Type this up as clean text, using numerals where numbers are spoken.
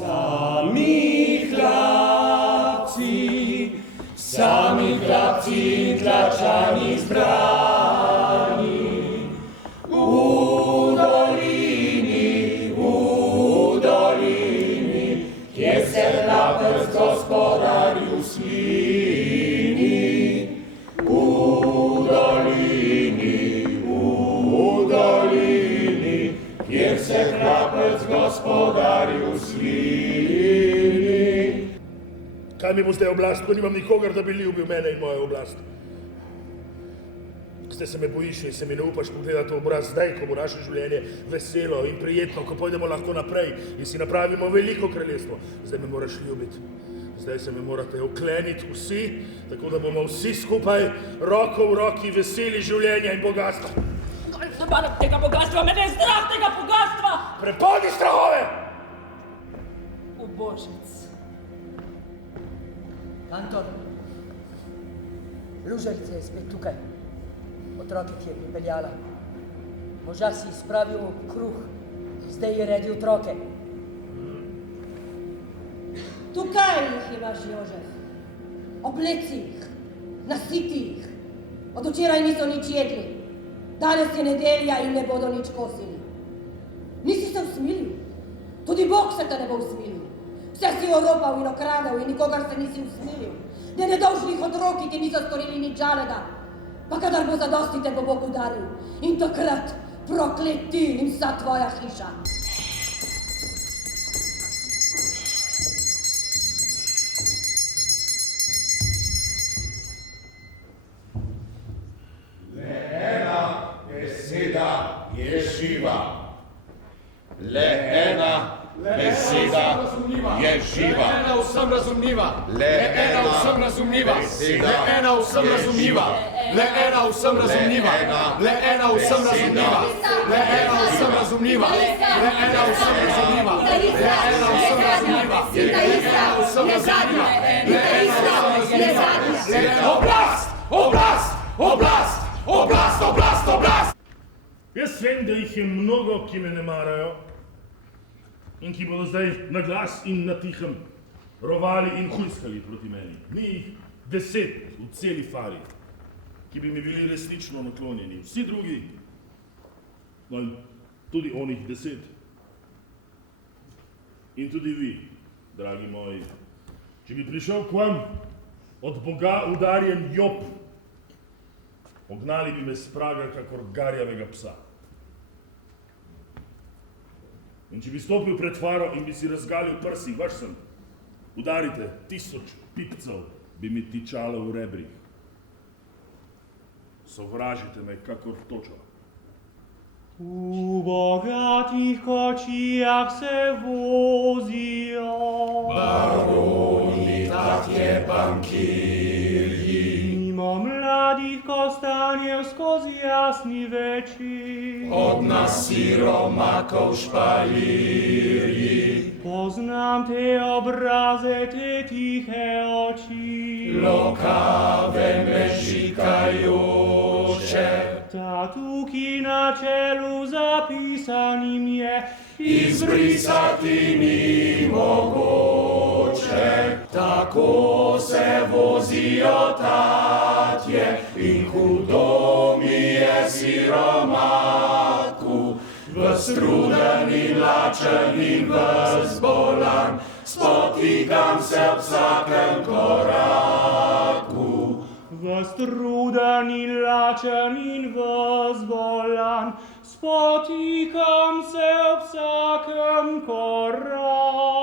Sami hlapci tlačani zbrani, v dolini, kjer se hlapec gospodarju slini. V dolini, kjer se hlapec gospodarju slini. Kaj mi bo zdaj oblast, ko nimam nikogar, da bi ljubil mene in mojo oblast? Zdaj se me bojiš in se mi ne upaš pogledati v obraz zdaj, ko bo naše življenje veselo in prijetno, ko pojdemo lahko naprej in si napravimo veliko kraljestvo. Zdaj me moraš ljubiti. Zdaj se me morate okleniti vsi, tako da bomo vsi skupaj, roko v roki, veseli življenja in bogatstva. Kaj se bavim tega bogatstva? Mene je strah tega bogatstva! Prepodi strahove! Ubožec. Anton, lužarica je spet tukaj. Otroke ti je pripeljala. Moža si spravil kruh, zdaj je redil otroke. Tukaj jih imaš, Jožef. Obleci jih, nasiti jih. Od včeraj niso nič jedli. Danes je nedelja in ne bodo nič kosili. Nisi se usmilil. Tudi Bog se te ne bo usmilil. Vse si oropal in okradal in nikogar se nisi usmilil. Ne nedolžnih otrok, ki ti niso storili nič žalega. Pa kadar bo zadosti, te bo Bog udaril. In takrat proklet ti in vsa tvoja hiša. Le ena beseda je živa. Le ena beseda je živa. Le ena vsem razumljiva. Le ena vsem razumljiva. Le ena vsem razumljiva. Le ena vsem razumljiva. Le ena vsem razumljiva. Le ena vsem razumljiva. Le ena vsem razumljiva. Le ena vsem razumljiva. Le ena vsem razumljiva. Le ena vsem razumljiva. Oblast! Oblast! Oblast! Oblast! Oblast! Oblast! Jaz vem, da jih je mnogo, ki me ne marajo in ki bodo zdaj na glas in na tihem rovali in hujskali proti meni. Ni jih 10 v celi fari, ki bi mi bili resnično naklonjeni. Vsi drugi, tudi onih 10. In tudi vi, dragi moji, če bi prišel k vam od Boga udarjen Job, ognali bi me s praga kakor garjavega psa. In če bi stopil pred faro in bi si razgalil prsi, vaš sem, udarite 1000 pipcev, bi mi tičalo v rebrih. Sovražite me kakor toča. V bogatih kočijah se vozijo baroni, tatje, bankirji. Mimo mladih kostanjev skozi jasni večer. Od nas siromakov špalirji. Poznam te obraze, te tihe oči. Lokave mežikajoče. Tatuki na čelu zapisanim je, izbrisati ni mogoče. Tako se vozijo tatje in hudo mi je siromaku. Ves truden in lačen in ves bolan, spotikam se v vsakem koraku. Ves truden in lačen in ves bolan, spotikam se v vsakem koraku.